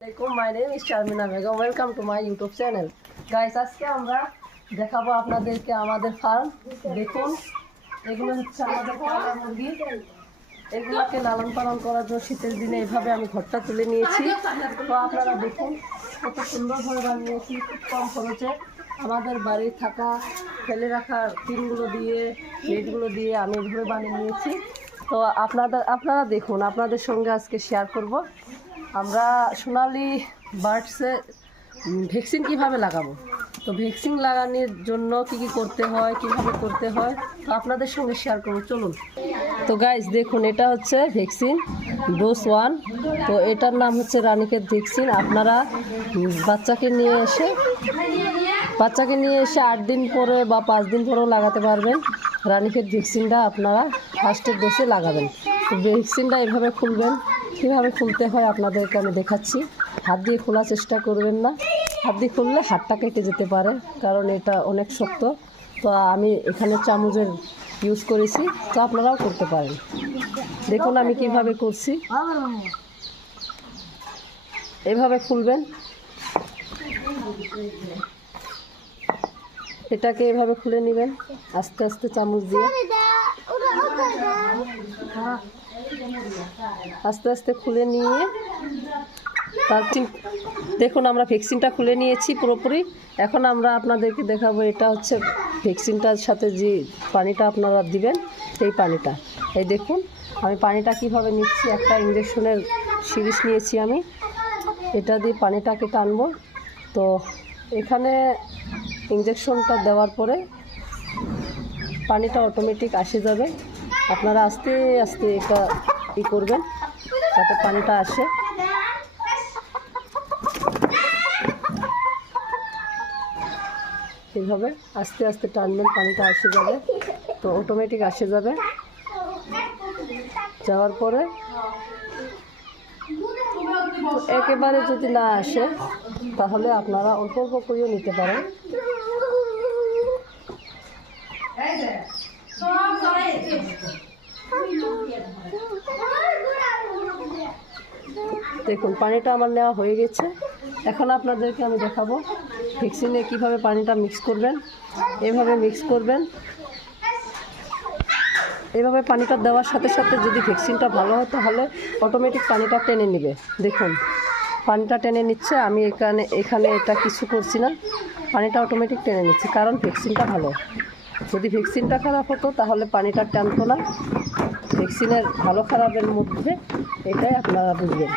My name is Sharmina Begum. Welcome to my YouTube channel. Guys, আজকে আমরা দেখাবো আপনাদেরকে আমাদের ফার্ম। দেখুন, এগুলো হচ্ছে আমাদের কয়লা মুরগি। এগুলোকে লালন পালন করার জন্য শীতের দিনে এইভাবে আমি ঘরটা তুলে নিয়েছি। তো আপনারা দেখুন কত সুন্দরভাবে বানিয়েছি, খুব কম খরচে। আমাদের বাড়ি থাকা ফেলে রাখা টিনগুলো দিয়ে, নেটগুলো দিয়ে আমি এইভাবে বানিয়ে নিয়েছি। তো আপনারা দেখুন, আপনাদের সঙ্গে আজকে শেয়ার করব আমরা সোনালি বার্ডসে ভ্যাকসিন কিভাবে লাগাবো। তো ভ্যাকসিন লাগানোর জন্য কি করতে হয়, কিভাবে করতে হয়, তো আপনাদের সঙ্গে শেয়ার করবো, চলুন। তো গাইজ দেখুন, এটা হচ্ছে ভ্যাকসিন ডোজ 1। তো এটার নাম হচ্ছে রানীক্ষেত ভ্যাকসিন। আপনারা বাচ্চাকে নিয়ে এসে 8 দিন পরে বা 5 দিন পরেও লাগাতে পারবেন। রানীক্ষেত ভ্যাকসিনটা আপনারা ফার্স্টের ডোজে লাগাবেন। তো ভ্যাকসিনটা এভাবে খুলবেন, কীভাবে খুলতে হয় আপনাদেরকে আমি দেখাচ্ছি। হাত দিয়ে খোলার চেষ্টা করবেন না, হাত দিয়ে খুললে হাতটা কেটে যেতে পারে, কারণ এটা অনেক শক্ত। তো আমি এখানে চামচের ইউজ করেছি, তো আপনারাও করতে পারেন। দেখুন আমি কিভাবে করছি। এভাবে খুলবেন, এটাকে এভাবে খুলে নেবেন আস্তে আস্তে চামচ দিয়ে, আস্তে আস্তে খুলে নিয়ে দেখুন আমরা ভ্যাকসিনটা খুলে নিয়েছি পুরোপুরি। এখন আমরা আপনাদেরকে দেখাবো, এটা হচ্ছে ভ্যাকসিনটার সাথে যে পানিটা আপনারা দিবেন, সেই পানিটা। এই দেখুন আমি পানিটা কিভাবে নিচ্ছি। একটা ইঞ্জেকশনের সিরিজ নিয়েছি আমি, এটা দিয়ে পানিটাকে টানবো। তো এখানে ইঞ্জেকশনটা দেওয়ার পরে পানিটা অটোমেটিক আসে যাবে। আপনারা আস্তে আস্তে এটা করবেন যাতে পানিটা আসে। এইভাবে আস্তে আস্তে টানবেন, পানিটা আসে যাবে, তো অটোমেটিক আসে যাবে। যাওয়ার পরে একেবারে যদি না আসে তাহলে আপনারা অল্প অল্প করেও নিতে পারেন। দেখুন পানিটা আমার নেওয়া হয়ে গেছে। এখন আপনাদেরকে আমি দেখাবো ভ্যাকসিনে কিভাবে পানিটা মিক্স করবেন। এভাবে মিক্স করবেন, এভাবে পানিটা দেওয়ার সাথে সাথে যদি ভ্যাকসিনটা ভালো হয় তাহলে অটোমেটিক পানিটা টেনে নেবে। দেখুন পানিটা টেনে নিচ্ছে, আমি এখানে এটা কিছু করছি না, পানিটা অটোমেটিক টেনে নিচ্ছে, কারণ ভ্যাকসিনটা ভালো। যদি ভ্যাকসিনটা খারাপ হতো তাহলে পানিটা টানতো না। ভ্যাকসিনের ভালো খারাপের মধ্যে এটাই আপনারা বুঝবেন।